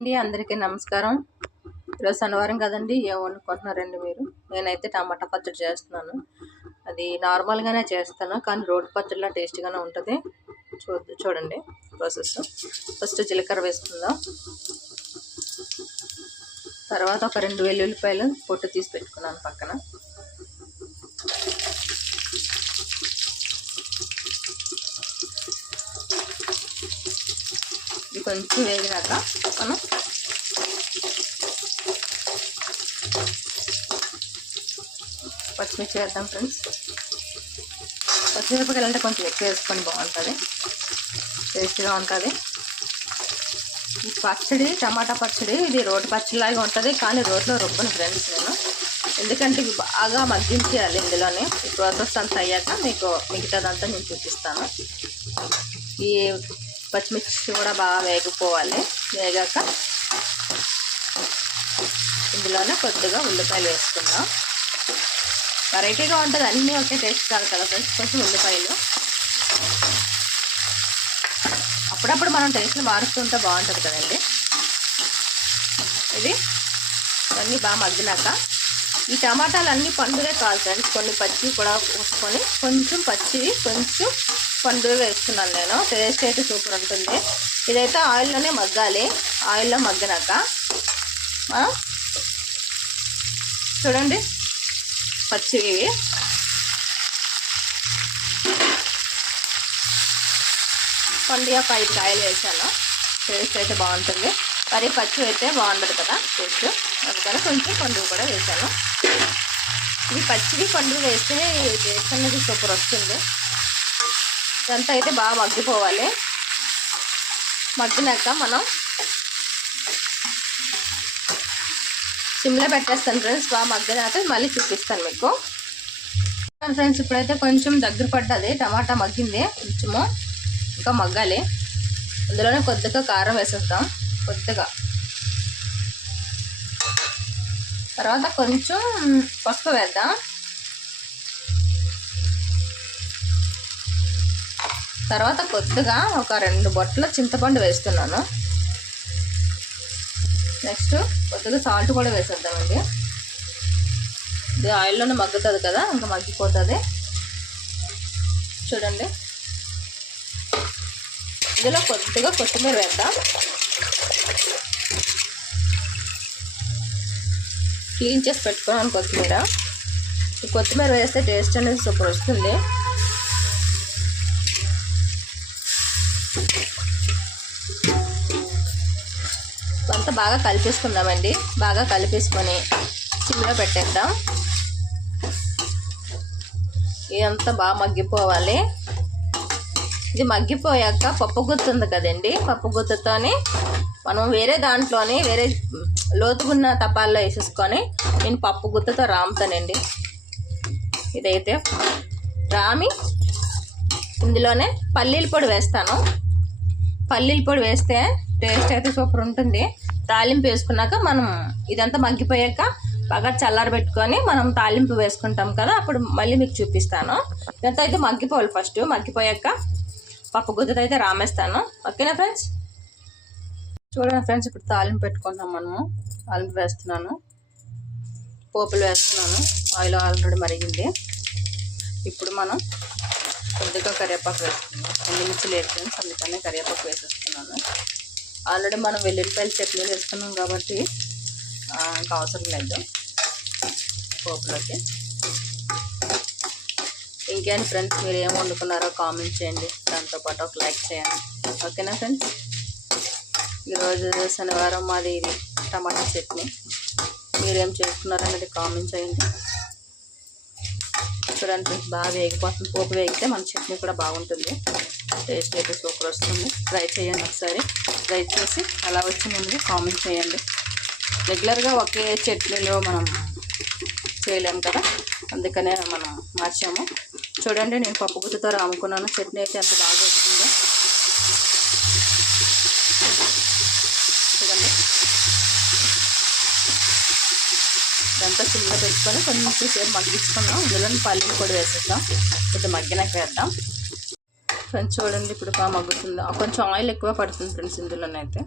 అండి అందరికీ నమస్కారం. ఈరోజు శనివారం కదండి. ఏం వండుకుంటున్నారండి మీరు? నేనైతే టమాటా పచ్చడి చేస్తున్నాను. అది నార్మల్గానే చేస్తాను, కానీ రోటి పచ్చడిలా టేస్టీగానే ఉంటుంది. చూడండి ప్రాసెస్. ఫస్ట్ జీలకర్ర వేసుకుందాం. తర్వాత ఒక 2 వెల్లుల్లిపాయలు పొట్టు తీసి పెట్టుకున్నాను పక్కన. ఇది కొంచెం వేగినాక మనం పచ్చిమిర్చి వేద్దాం ఫ్రెండ్స్. పచ్చిమిరపకాయలు అంటే కొంచెం ఎక్కువ వేసుకొని బాగుంటుంది, టేస్టీగా ఉంటుంది. ఈ పచ్చడి టమాటా పచ్చడి ఇది రోటి పచ్చడిలాగా ఉంటుంది, కానీ రోట్లో రుబ్బను ఫ్రెండ్స్ నేను. ఎందుకంటే ఇవి బాగా మగ్గించేయాలి ఇందులోనే. ఈ ప్రాసెస్ అంతా అయ్యాక మీకు మిగతాదంతా నేను చూపిస్తాను. ఈ పచ్చిమిర్చి కూడా బాగా వేగిపోవాలి. వేగాక ఇందులోనే కొద్దిగా ఉల్లిపాయలు వేసుకుందాం. వెరైటీగా ఉంటుంది, అన్నీ ఒకే టేస్ట్ కాదు కదా ఫ్రెండ్స్. కొంచెం ఉల్లిపాయలు అప్పుడప్పుడు మనం టేస్ట్లు మారుస్తుంటే బాగుంటుంది కదండి. ఇది అన్నీ బాగా మగ్గినాక ఈ టమాటాలు అన్నీ పండుగే కాదు ఫ్రెండ్స్, కొన్ని పచ్చివి కూడా పోసుకొని కొంచెం పచ్చివి కొంచెం పండుగ వేస్తున్నాను నేను. టేస్ట్ అయితే సూపర్ ఉంటుంది. ఇదైతే ఆయిల్లోనే మగ్గాలి. ఆయిల్లో మగ్గినాక చూడండి పచ్చివి పండుగ 5 కాయలు వేసాను. టేస్ట్ అయితే బాగుంటుంది. మరి పచ్చి అయితే బాగుండదు కదా టేస్ట్, అందుకని కొంచెం పండుగ కూడా వేసాను. ఇది పచ్చివి పండుగ వేస్తే టేస్ట్ అనేది సూపర్ వస్తుంది. ఇదంతా అయితే బాగా మగ్గిపోవాలి. మగ్గినాక మనం సిమ్లో పెట్టేస్తాను ఫ్రెండ్స్. బాగా మగ్గినాక మళ్ళీ చూపిస్తాను మీకు ఫ్రెండ్స్. ఇప్పుడైతే కొంచెం దగ్గర పడ్డది, టమాటా మగ్గింది, కొంచెము ఇంకా మగ్గాలి. అందులోనే కొద్దిగా కారం వేసేద్దాం, కొద్దిగా. తర్వాత కొంచెం పసుపు వేద్దాం. తర్వాత కొద్దిగా ఒక 2 బొట్టల చింతపండు వేస్తున్నాను. నెక్స్ట్ కొద్దిగా సాల్ట్ కూడా వేసేద్దామండి. ఇది ఆయిల్లోనే మగ్గుతుంది కదా, ఇంకా మగ్గిపోతుంది. చూడండి ఇందులో కొద్దిగా కొత్తిమీర వేద్దాం. క్లీన్ చేసి పెట్టుకున్నాను కొత్తిమీర. ఈ కొత్తిమీర వేస్తే టేస్ట్ అనేది సూపర్ వస్తుంది. అంతా బాగా కలిపేసుకుందామండి. బాగా కలిపేసుకొని సిమ్లో పెట్టేద్దాం. ఇదంతా బాగా మగ్గిపోవాలి. ఇది మగ్గిపోయాక పప్పు గుత్తి ఉంది కదండి, పప్పు గుత్తితోని మనం వేరే దాంట్లోని వేరే లోతుగున్న తపాల్లో వేసేసుకొని నేను పప్పు గుత్తితో రాముతానండి. ఇదైతే రామి ఇందులోనే పల్లీల పొడి వేస్తాను. పల్లీల పొడి వేస్తే టేస్ట్ అయితే సూపర్ ఉంటుంది. తాలింపు వేసుకున్నాక మనం ఇదంతా మగ్గిపోయాక బాగా చల్లారబెట్టుకొని మనం తాలింపు వేసుకుంటాం కదా, అప్పుడు మళ్ళీ మీకు చూపిస్తాను. ఇదంతా అయితే మగ్గిపోవాలి. ఫస్ట్ మగ్గిపోయాక పప్పు గుత్తితో అయితే రామేస్తాను. ఓకేనా ఫ్రెండ్స్? చూడండి ఫ్రెండ్స్, ఇప్పుడు తాలింపు పెట్టుకుంటాం. మనము తాలింపు వేస్తున్నాను, పోపులు వేస్తున్నాను. ఆయిల్ ఆల్రెడీ మరిగింది. ఇప్పుడు మనం కొద్దిగా కరివేపాకు వేస్తున్నాం. ఎండుమిర్చి లేదు ఫ్రెండ్స్, అందుకనే కరివేపాకు వేసేస్తున్నాను. ఆల్రెడీ మనం వెల్లుల్లిపాయలు చట్నీలు వేస్తున్నాం కాబట్టి ఇంకా అవసరం లేదు పోపులోకి. ఇంకేంటి ఫ్రెండ్స్, మీరు ఏం వండుకున్నారో కామెంట్ చేయండి, దాంతోపాటు ఒక లైక్ చేయండి. ఓకేనా ఫ్రెండ్స్? ఈరోజు శనివారం మాది ఇది టమాటా చట్నీ. మీరేం చేసుకున్నారనేది కామెంట్ చేయండి. చూడండి ఫ్రెండ్స్, బాగా వేగిపోతుంది. పోపు వేగితే మన చట్నీ కూడా బాగుంటుంది, టేస్ట్ అయితే సూపర్ వస్తుంది. ట్రై చేయండి ఒకసారి. ట్రై చేసి అలా వచ్చింది కామెంట్ చేయండి. రెగ్యులర్గా ఒకే చట్నీలో మనం చేయలేము కదా, అందుకనే మనం మార్చాము. చూడండి నేను పప్పు గుత్తితో రాముకున్నాను. చట్నీ అయితే ఎంత బాగా వస్తుందో చూడండి. ఇదంతా సిమ్లో పెట్టుకొని కొంచెం సేపు మగ్గించుకున్నాం. ఇందులో పల్లీలు కూడా వేసేద్దాం, కొంచెం మగ్గినాక వేద్దాం. ఫ్రెండ్స్ చూడండి ఇప్పుడు బాగా మగ్గుతుంది. కొంచెం ఆయిల్ ఎక్కువ పడుతుంది ఫ్రెండ్స్ ఇందులోనైతే.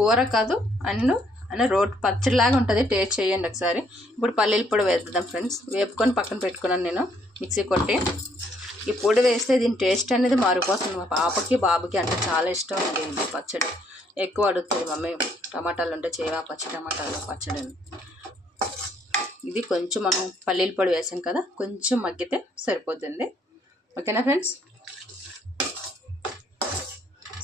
కూర కాదు అన్న రోటి పచ్చడిలాగా ఉంటుంది. టేస్ట్ చేయండి ఒకసారి. ఇప్పుడు పల్లీల పొడి వేద్దాం ఫ్రెండ్స్. వేపుకొని పక్కన పెట్టుకున్నాను నేను మిక్సీ కొట్టి. ఈ పొడి వేస్తే దీని టేస్ట్ అనేది మారిపోతుంది. మా పాపకి బాబుకి అంటే చాలా ఇష్టం అండి. ఇది పచ్చడి ఎక్కువ అడుగుతుంది, మమ్మీ టమాటాలు ఉంటే చేయవా టమాటాలు పచ్చడి. ఇది కొంచెం మనం పల్లీల పొడి వేసాం కదా, కొంచెం మగ్గితే సరిపోతుంది. ఓకేనా ఫ్రెండ్స్?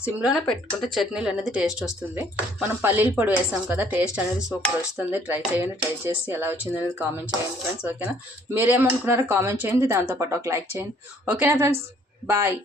సిమ్లోనే పెట్టుకుంటే చట్నీలు అనేది టేస్ట్ వస్తుంది. మనం పల్లీల పొడి వేసాం కదా, టేస్ట్ అనేది సూపర్ వస్తుంది. ట్రై చేయండి. ట్రై చేసి ఎలా వచ్చింది అనేది కామెంట్ చేయండి ఫ్రెండ్స్. ఓకేనా? మీరేమనుకున్నారో కామెంట్ చేయండి, దాంతోపాటు ఒక లైక్ చేయండి. ఓకేనా ఫ్రెండ్స్? బాయ్.